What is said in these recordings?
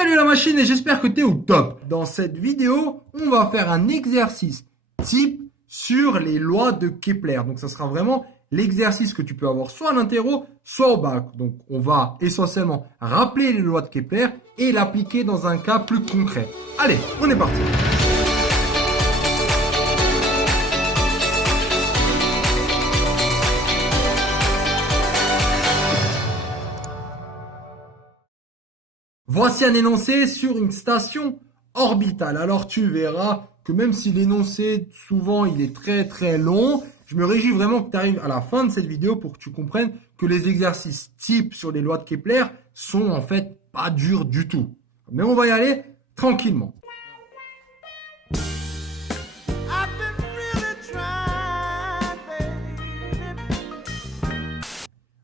Salut la machine et j'espère que tu es au top. Dans cette vidéo, on va faire un exercice type sur les lois de Kepler. Donc ça sera vraiment l'exercice que tu peux avoir soit à l'interro, soit au bac. Donc on va essentiellement rappeler les lois de Kepler et l'appliquer dans un cas plus concret. Allez, on est parti. Voici un énoncé sur une station orbitale. Alors tu verras que même si l'énoncé, souvent, il est très très long, je me réjouis vraiment que tu arrives à la fin de cette vidéo pour que tu comprennes que les exercices types sur les lois de Kepler sont en fait pas durs du tout. Mais on va y aller tranquillement.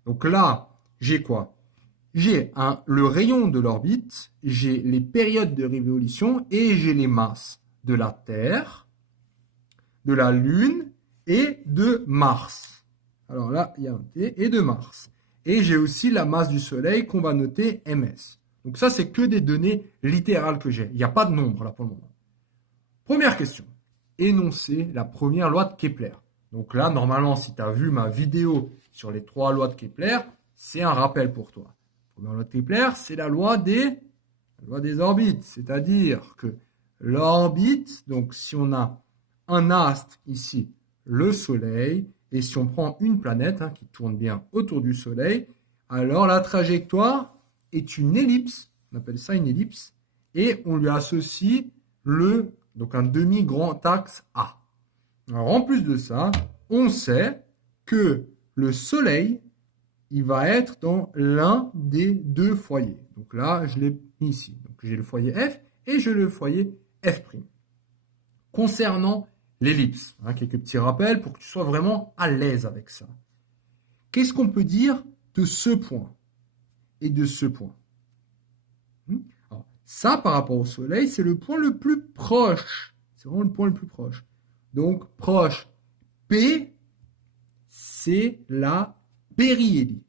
Donc là, j'ai quoi? J'ai le rayon de l'orbite, j'ai les périodes de révolution et j'ai les masses de la Terre, de la Lune et de Mars. Alors là, il y a un T et de Mars. Et j'ai aussi la masse du Soleil qu'on va noter MS. Donc ça, c'est que des données littérales que j'ai. Il n'y a pas de nombre là pour le moment. Première question. Énoncer la première loi de Kepler. Donc là, normalement, si tu as vu ma vidéo sur les 3 lois de Kepler, c'est un rappel pour toi. La première loi de Kepler, c'est la loi des orbites. C'est-à-dire que l'orbite, donc si on a un astre ici, le Soleil, et si on prend une planète qui tourne bien autour du Soleil, alors la trajectoire est une ellipse, on appelle ça une ellipse, et on lui associe donc un demi-grand axe A. Alors en plus de ça, on sait que le Soleil, il va être dans l'un des 2 foyers. Donc là, je l'ai mis ici. Donc j'ai le foyer F et j'ai le foyer F'. Concernant l'ellipse, quelques petits rappels pour que tu sois vraiment à l'aise avec ça. Qu'est-ce qu'on peut dire de ce point et de ce point? Alors, ça, par rapport au Soleil, c'est le point le plus proche. C'est vraiment le point le plus proche. Donc, proche P, c'est la périhélie.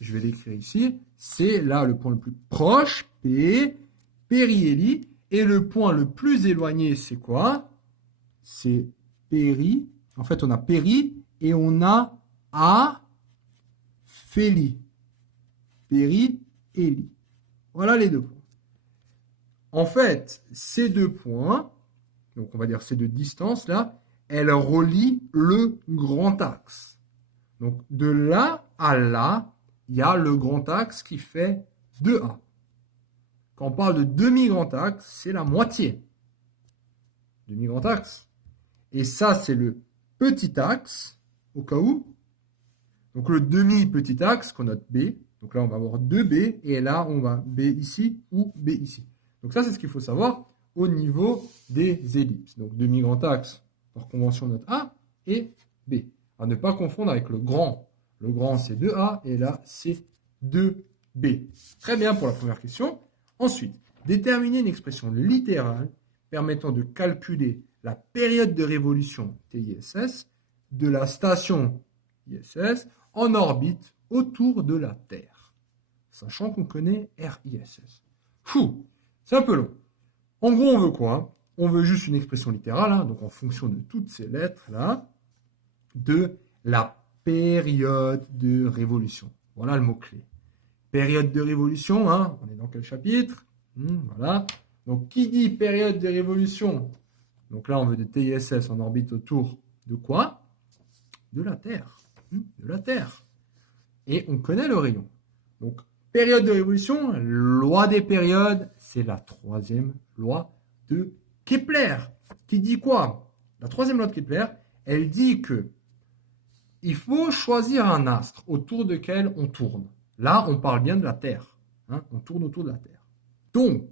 Je vais l'écrire ici. C'est là le point le plus proche, P, périhélie. Et le point le plus éloigné, c'est quoi? C'est péri. En fait, on a péri et on a aphélie. Périhélie. Voilà les 2 points. En fait, ces 2 points, donc on va dire ces 2 distances-là, elles relient le grand axe. Donc de là à là, il y a le grand axe qui fait 2A. Quand on parle de demi-grand axe, c'est la moitié. Demi-grand axe. Et ça, c'est le petit axe, au cas où. Donc le demi-petit axe qu'on note B. Donc là, on va avoir 2B. Et là, on va B ici ou B ici. Donc ça, c'est ce qu'il faut savoir au niveau des ellipses. Donc demi-grand axe, par convention, note A et B. À ne pas confondre avec le grand. Le grand, c'est 2A et là, c'est 2B. Très bien pour la première question. Ensuite, déterminer une expression littérale permettant de calculer la période de révolution TISS de la station ISS en orbite autour de la Terre, sachant qu'on connaît RISS. C'est un peu long. En gros, on veut quoi? On veut juste une expression littérale, donc en fonction de toutes ces lettres-là, de la période de révolution. Voilà le mot-clé. Période de révolution, on est dans quel chapitre? Voilà. Donc, qui dit période de révolution? Donc là, on veut de TISS en orbite autour de quoi? De la Terre. De la Terre. Et on connaît le rayon. Donc, période de révolution, loi des périodes, c'est la 3e loi de Kepler. Qui dit quoi? La 3e loi de Kepler, elle dit que il faut choisir un astre autour duquel on tourne. Là, on parle bien de la Terre. On tourne autour de la Terre. Donc,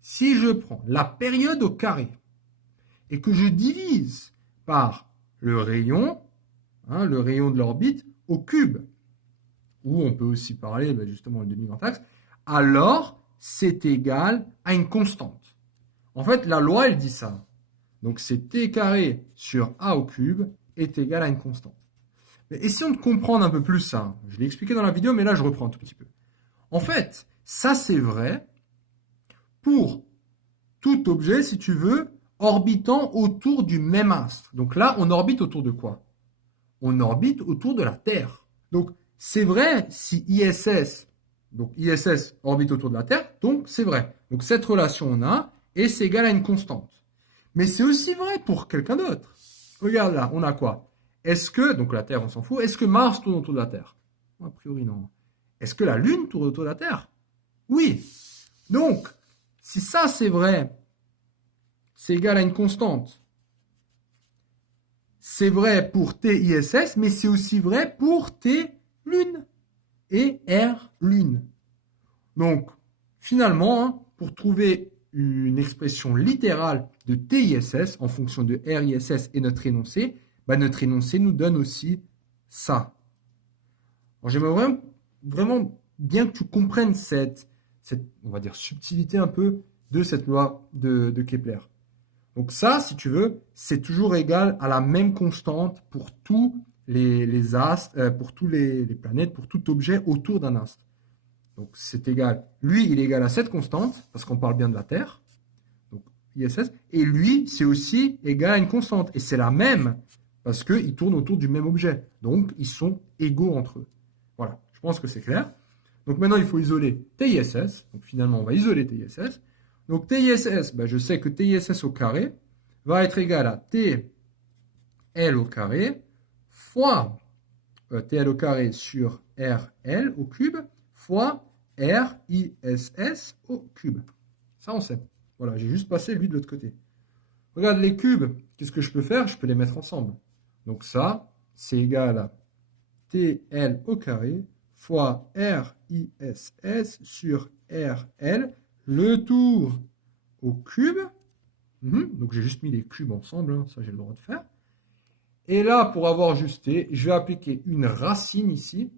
si je prends la période au carré et que je divise par le rayon de l'orbite au cube, ou on peut aussi parler justement du demi-grand axe, alors c'est égal à une constante. En fait, la loi, elle dit ça. Donc, c'est t carré sur a au cube est égal à une constante. Mais essayons de comprendre un peu plus ça. Je l'ai expliqué dans la vidéo, mais là, je reprends un tout petit peu. En fait, ça, c'est vrai pour tout objet, si tu veux, orbitant autour du même astre. Donc là, on orbite autour de quoi? On orbite autour de la Terre. Donc, c'est vrai si ISS, donc ISS orbite autour de la Terre, donc c'est vrai. Donc cette relation on a, et c'est égal à une constante. Mais c'est aussi vrai pour quelqu'un d'autre. Regarde là, on a quoi? Est-ce que, donc la Terre on s'en fout, est-ce que Mars tourne autour de la Terre? A priori non. Est-ce que la Lune tourne autour de la Terre? Oui. Donc, si ça c'est vrai, c'est égal à une constante. C'est vrai pour TISS, mais c'est aussi vrai pour T Lune et R Lune. Donc, finalement, hein, pour trouver une expression littérale de TISS en fonction de RISS et notre énoncé, notre énoncé nous donne aussi ça. Alors, j'aimerais vraiment bien que tu comprennes cette, on va dire, subtilité un peu de cette loi de Kepler. Donc ça, si tu veux, c'est toujours égal à la même constante pour tous les astres, pour tous les planètes, pour tout objet autour d'un astre. Donc c'est égal. Lui, il est égal à cette constante, parce qu'on parle bien de la Terre, donc ISS, et lui, c'est aussi égal à une constante. Et c'est la même, parce qu'ils tournent autour du même objet. Donc ils sont égaux entre eux. Voilà, je pense que c'est clair. Donc maintenant, il faut isoler TISS. Donc finalement, on va isoler TISS. Donc TISS, je sais que TISS au carré va être égal à TL au carré fois TL au carré sur RL au cube fois RISS au cube. Ça, on sait. Voilà, j'ai juste passé lui de l'autre côté. Regarde les cubes, qu'est-ce que je peux faire? Je peux les mettre ensemble. Donc ça, c'est égal à TL au carré fois RISS sur RL, le tout au cube. Donc j'ai juste mis les cubes ensemble, hein, ça j'ai le droit de faire. Et là, pour avoir ajusté, je vais appliquer une racine ici.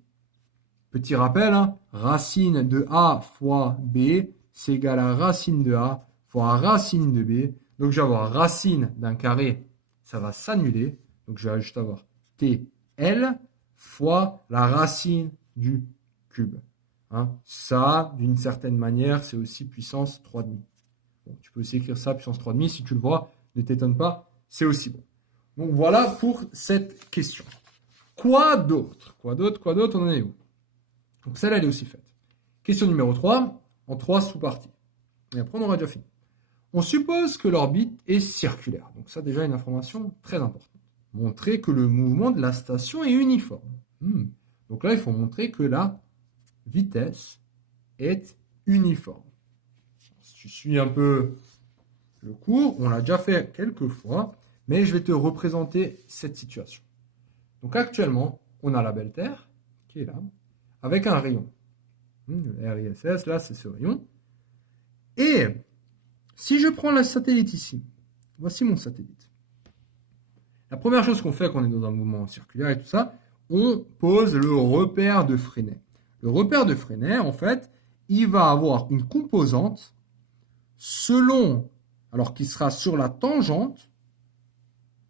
Petit rappel, hein, racine de A fois B, c'est égal à racine de A fois racine de B. Donc je vais avoir racine d'un carré, ça va s'annuler. Donc je vais juste avoir TL fois la racine du cube. Hein, ça, d'une certaine manière, c'est aussi puissance 3,5. Bon, tu peux aussi écrire ça puissance 3,5. Si tu le vois, ne t'étonne pas, c'est aussi bon. Donc voilà pour cette question. Quoi d'autre? Quoi d'autre? On en est où? Donc celle-là, elle est aussi faite. Question numéro 3, en 3 sous-parties. Et après, on aura déjà fini. On suppose que l'orbite est circulaire. Donc ça, déjà, une information très importante. Montrer que le mouvement de la station est uniforme. Donc là, il faut montrer que la vitesse est uniforme. Si tu suis un peu le cours, on l'a déjà fait quelques fois, mais je vais te représenter cette situation. Donc actuellement, on a la belle Terre, qui est là, avec un rayon. Le RISS, là, c'est ce rayon. Et si je prends le satellite ici, voici mon satellite. La première chose qu'on fait quand on est dans un mouvement circulaire et tout ça, on pose le repère de Freinet. Le repère de Freinet, en fait, il va avoir une composante selon, alors qui sera sur la tangente.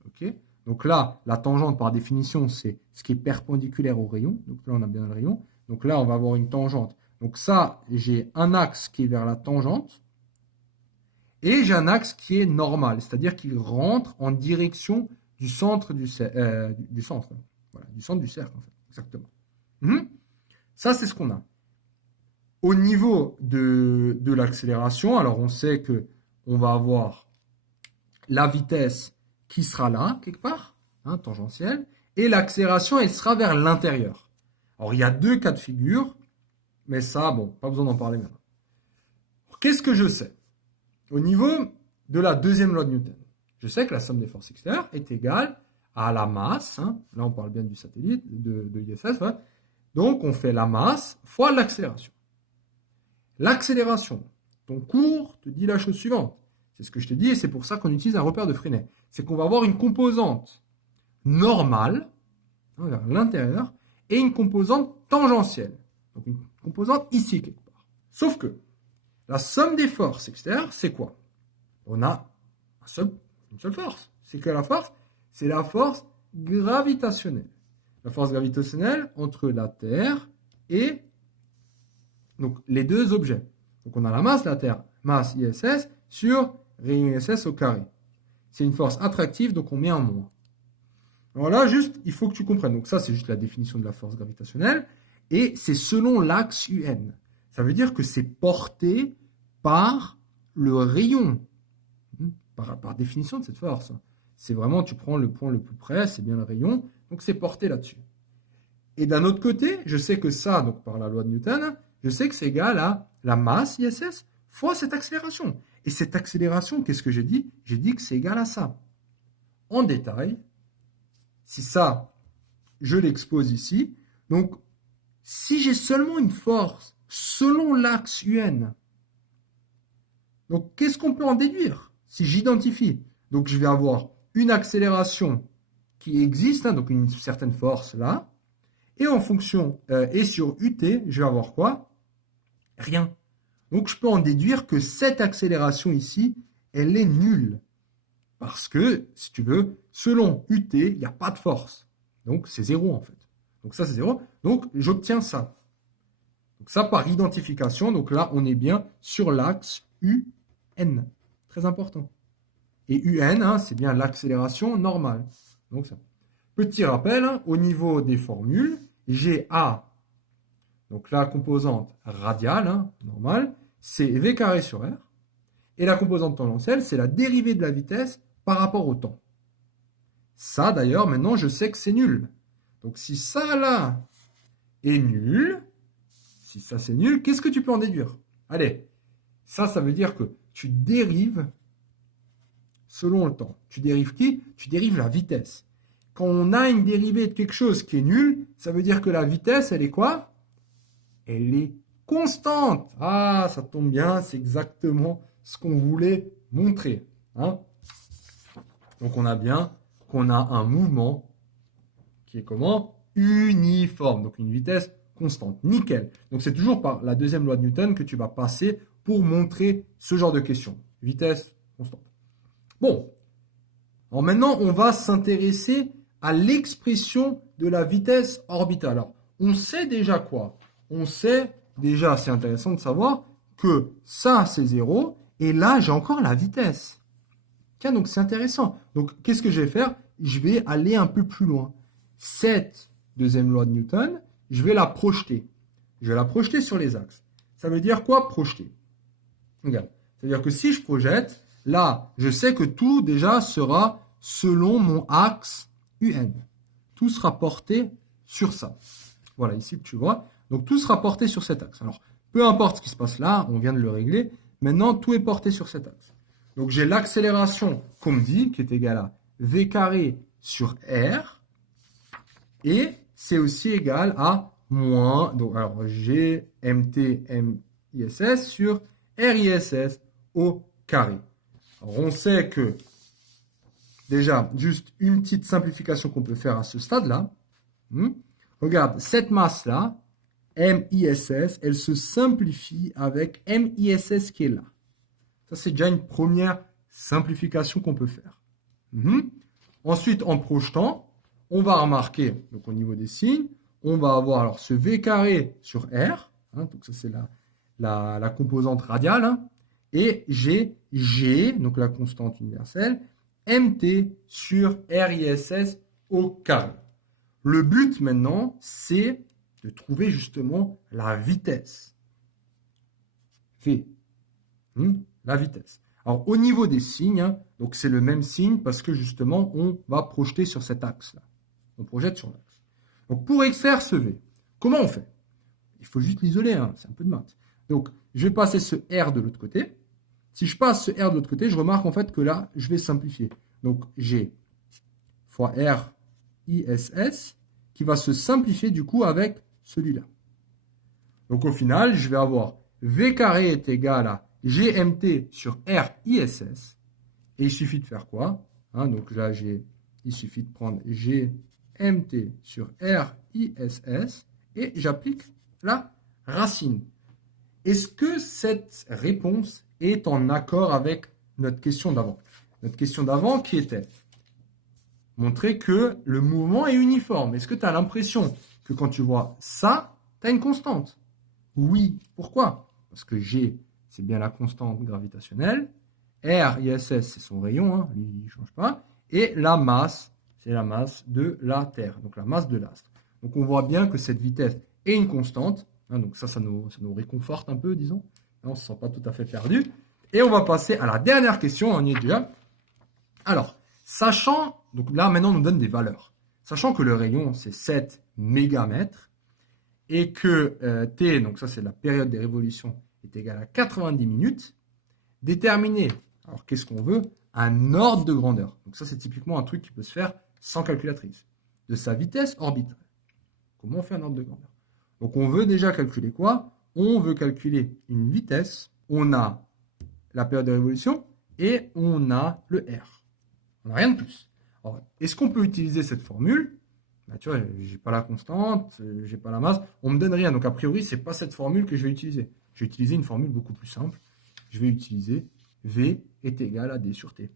Ok. Donc là, la tangente, par définition, c'est ce qui est perpendiculaire au rayon. Donc là, on a bien le rayon. Donc là, on va avoir une tangente. Donc ça, j'ai un axe qui est vers la tangente. Et j'ai un axe qui est normal, c'est-à-dire qu'il rentre en direction du centre du centre. Voilà, du centre du cercle, en fait, exactement. Ça, c'est ce qu'on a. Au niveau de l'accélération, alors on sait que on va avoir la vitesse qui sera là, quelque part, tangentielle, et l'accélération, elle sera vers l'intérieur. Alors, il y a deux cas de figure, mais ça, bon, pas besoin d'en parler maintenant. Qu'est-ce que je sais? Au niveau de la deuxième loi de Newton, je sais que la somme des forces extérieures est égale à la masse, là on parle bien du satellite, de ISS, ouais. Donc on fait la masse fois l'accélération. L'accélération, ton cours te dit la chose suivante, c'est ce que je t'ai dit et c'est pour ça qu'on utilise un repère de Freinet, c'est qu'on va avoir une composante normale, vers l'intérieur, et une composante tangentielle, donc une composante ici quelque part. Sauf que la somme des forces extérieures, c'est quoi? On a une seule force. C'est que la force, c'est la force gravitationnelle. La force gravitationnelle entre la Terre et donc, les deux objets. Donc on a la masse, la Terre, masse ISS sur rayon ISS au carré. C'est une force attractive, donc on met un moins. Alors là, juste, il faut que tu comprennes. Donc ça, c'est juste la définition de la force gravitationnelle. Et c'est selon l'axe UN. Ça veut dire que c'est porté par le rayon. Par définition de cette force. C'est vraiment, tu prends le point le plus près, c'est bien le rayon. Donc c'est porté là-dessus. Et d'un autre côté, je sais que ça, donc par la loi de Newton, je sais que c'est égal à la masse ISS fois cette accélération. Et cette accélération, qu'est-ce que j'ai dit? J'ai dit que c'est égal à ça. En détail, si ça, je l'expose ici. Donc, si j'ai seulement une force selon l'axe UN, donc qu'est-ce qu'on peut en déduire si j'identifie? Donc, je vais avoir une accélération qui existe, donc une certaine force là. Et en fonction, et sur UT, je vais avoir quoi? Rien. Donc je peux en déduire que cette accélération ici, elle est nulle. Parce que, si tu veux, selon UT, il n'y a pas de force. Donc c'est zéro en fait. Donc ça c'est zéro. Donc j'obtiens ça. Donc ça par identification, donc là on est bien sur l'axe UN. Très important. Et UN, c'est bien l'accélération normale. Donc ça. Petit rappel, au niveau des formules, j'ai A, donc la composante radiale, normale, c'est V carré sur R. Et la composante tangentielle, c'est la dérivée de la vitesse par rapport au temps. Ça, d'ailleurs, maintenant, je sais que c'est nul. Donc, si ça, là, est nul, si ça, c'est nul, qu'est-ce que tu peux en déduire? Allez, ça veut dire que tu dérives selon le temps. Tu dérives qui? Tu dérives la vitesse. Quand on a une dérivée de quelque chose qui est nul, ça veut dire que la vitesse, elle est quoi? Elle est constante. Ah, ça tombe bien, c'est exactement ce qu'on voulait montrer. Hein. Donc on a bien qu'on a un mouvement qui est comment? Uniforme. Donc une vitesse constante. Nickel. Donc c'est toujours par la deuxième loi de Newton que tu vas passer pour montrer ce genre de question. Vitesse constante. Bon. Alors maintenant, on va s'intéresser à l'expression de la vitesse orbitale. Alors, on sait déjà quoi? On sait déjà, c'est intéressant de savoir que ça, c'est 0, et là, j'ai encore la vitesse. Tiens, donc c'est intéressant. Donc, qu'est-ce que je vais faire? Je vais aller un peu plus loin. Cette deuxième loi de Newton, je vais la projeter. Je vais la projeter sur les axes. Ça veut dire quoi, projeter? Regarde. C'est-à-dire que si je projette, là, je sais que tout, déjà, sera selon mon axe UN. Tout sera porté sur ça. Voilà, ici, tu vois. Donc, tout sera porté sur cet axe. Alors, peu importe ce qui se passe là, on vient de le régler. Maintenant, tout est porté sur cet axe. Donc, j'ai l'accélération qu'on me dit, qui est égale à V carré sur R. Et c'est aussi égal à moins, donc, alors, G, MT, MISS sur RISS au carré. Alors, on sait que, déjà, juste une petite simplification qu'on peut faire à ce stade-là. Regarde, cette masse-là, MISS, elle se simplifie avec MISS qui est là. Ça, c'est déjà une première simplification qu'on peut faire. Ensuite, en projetant, on va remarquer, donc au niveau des signes, on va avoir alors ce V carré sur R, donc ça c'est la composante radiale, et j'ai G, donc la constante universelle, MT sur RISS au carré. Le but maintenant, c'est de trouver justement la vitesse. V. La vitesse. Alors, au niveau des signes, donc c'est le même signe parce que justement, on va projeter sur cet axe-là. On projette sur l'axe. Donc, pour extraire ce V, comment on fait? Il faut juste l'isoler, c'est un peu de maths. Donc, je vais passer ce R de l'autre côté. Si je passe ce R de l'autre côté, je remarque en fait que là, je vais simplifier. Donc, G fois R ISS qui va se simplifier du coup avec celui-là. Donc, au final, je vais avoir V carré est égal à GMT sur RISS. Et il suffit de faire quoi? Donc là, il suffit de prendre GMT sur RISS et j'applique la racine. Est-ce que cette réponse est en accord avec notre question d'avant? Notre question d'avant qui était montrer que le mouvement est uniforme. Est-ce que tu as l'impression que quand tu vois ça, tu as une constante? Oui. Pourquoi? Parce que G, c'est bien la constante gravitationnelle. R, ISS, c'est son rayon, hein, lui, il ne change pas. Et la masse, c'est la masse de la Terre, donc la masse de l'astre. Donc on voit bien que cette vitesse est une constante. Hein, donc ça nous réconforte un peu, disons. On ne se sent pas tout à fait perdu. Et on va passer à la dernière question, on y est déjà. Alors, sachant, donc là maintenant on nous donne des valeurs. Sachant que le rayon c'est 7 mégamètres et que T, donc ça c'est la période des révolutions, est égale à 90 minutes, déterminer, alors qu'est-ce qu'on veut? Un ordre de grandeur. Donc ça c'est typiquement un truc qui peut se faire sans calculatrice. De sa vitesse orbitale. Comment on fait un ordre de grandeur? Donc on veut déjà calculer quoi? On veut calculer une vitesse, on a la période de révolution et on a le R. On n'a rien de plus. Alors, est-ce qu'on peut utiliser cette formule? Bah, tu vois, j'ai pas la constante, j'ai pas la masse, on me donne rien. Donc a priori, c'est pas cette formule que je vais utiliser. Je vais utiliser une formule beaucoup plus simple. Je vais utiliser V est égal à D sur T.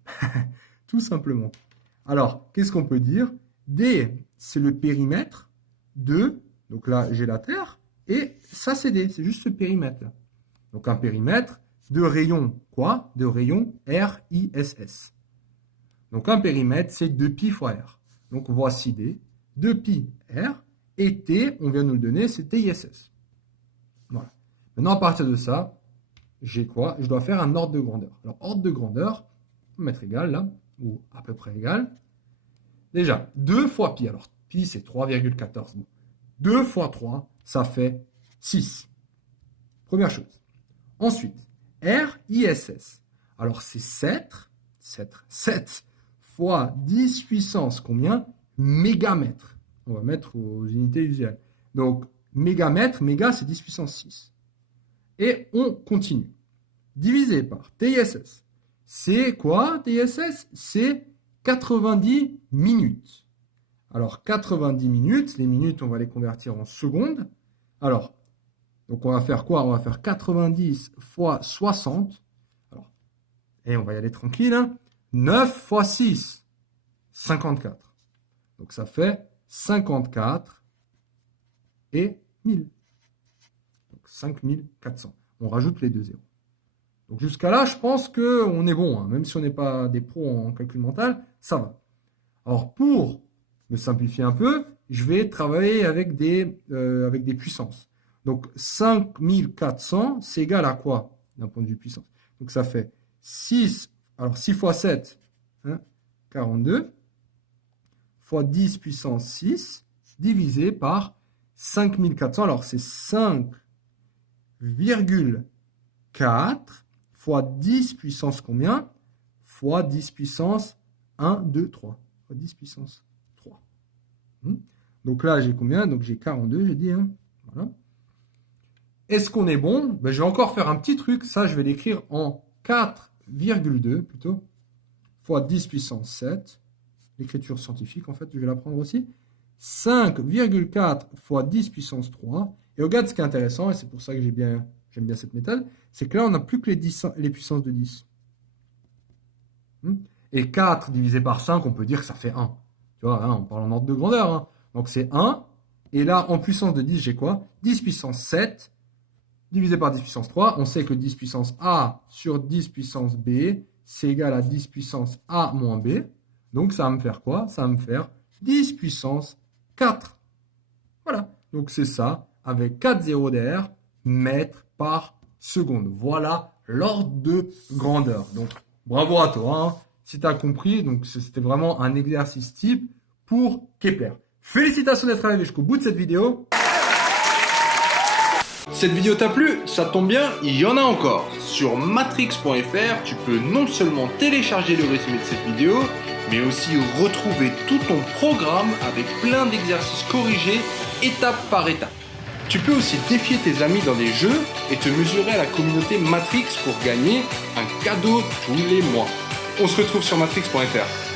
Tout simplement. Alors, qu'est-ce qu'on peut dire? D, c'est le périmètre de, donc là, j'ai la Terre, et ça, c'est D, c'est juste ce périmètre-là. Donc un périmètre de rayon quoi? De rayon RISS. Donc un périmètre, c'est 2pi fois R. Donc voici D, 2pi R, et T, on vient de nous le donner, c'est TISS. Voilà. Maintenant, à partir de ça, j'ai quoi? Je dois faire un ordre de grandeur. Alors, ordre de grandeur, on va mettre égal là, ou à peu près égal. Déjà, 2 fois pi. Alors, pi, c'est 3,14. Bon. 2 fois 3, ça fait 6. Première chose. Ensuite, RISS. Alors, c'est 7 fois 10 puissance combien? Mégamètres. On va mettre aux unités usuelles. Donc, mégamètre, méga, c'est 10 puissance 6. Et on continue. Divisé par TISS. C'est quoi, TISS? C'est 90 minutes. Alors, 90 minutes, les minutes, on va les convertir en secondes. Alors, donc on va faire quoi? On va faire 90 fois 60. Alors, et on va y aller tranquille. Hein. 9 fois 6, 54. Donc ça fait 54 et 1000. Donc 5400. On rajoute les deux zéros. Donc jusqu'à là, je pense qu'on est bon. Hein. Même si on n'est pas des pros en calcul mental, ça va. Alors pour me simplifier un peu, je vais travailler avec des puissances. Donc 5400, c'est égal à quoi d'un point de vue puissance? Donc ça fait 6, alors 6 fois 7, hein, 42, fois 10 puissance 6, divisé par 5400. Alors c'est 5,4 fois 10 puissance combien? Fois 10 puissance 1, 2, 3. Fois 10 puissance 3. Donc là, j'ai combien? Donc j'ai 42, j'ai dit. Hein. Voilà. Est-ce qu'on est bon? Ben, je vais encore faire un petit truc. Ça, je vais l'écrire en 4,2 plutôt. Fois 10 puissance 7. L'écriture scientifique, en fait, je vais l'apprendre aussi. 5,4 fois 10 puissance 3. Et regarde ce qui est intéressant, et c'est pour ça que j'aime bien cette méthode, c'est que là, on n'a plus que les puissances de 10. Et 4 divisé par 5, on peut dire que ça fait 1. Tu vois, hein, on parle en ordre de grandeur. Hein. Donc c'est 1. Et là, en puissance de 10, j'ai quoi? 10 puissance 7 divisé par 10 puissance 3. On sait que 10 puissance A sur 10 puissance B, c'est égal à 10 puissance A moins B. Donc ça va me faire quoi? Ça va me faire 10 puissance 4. Voilà. Donc c'est ça, avec 4 zéros derrière, mètres par seconde. Voilà l'ordre de grandeur. Donc bravo à toi. Hein. Si tu as compris, donc c'était vraiment un exercice type pour Kepler. Félicitations d'être arrivé jusqu'au bout de cette vidéo. Cette vidéo t'a plu? Ça tombe bien, il y en a encore. Sur matrix.fr, tu peux non seulement télécharger le résumé de cette vidéo, mais aussi retrouver tout ton programme avec plein d'exercices corrigés étape par étape. Tu peux aussi défier tes amis dans des jeux et te mesurer à la communauté Matrix pour gagner un cadeau tous les mois. On se retrouve sur matrix.fr.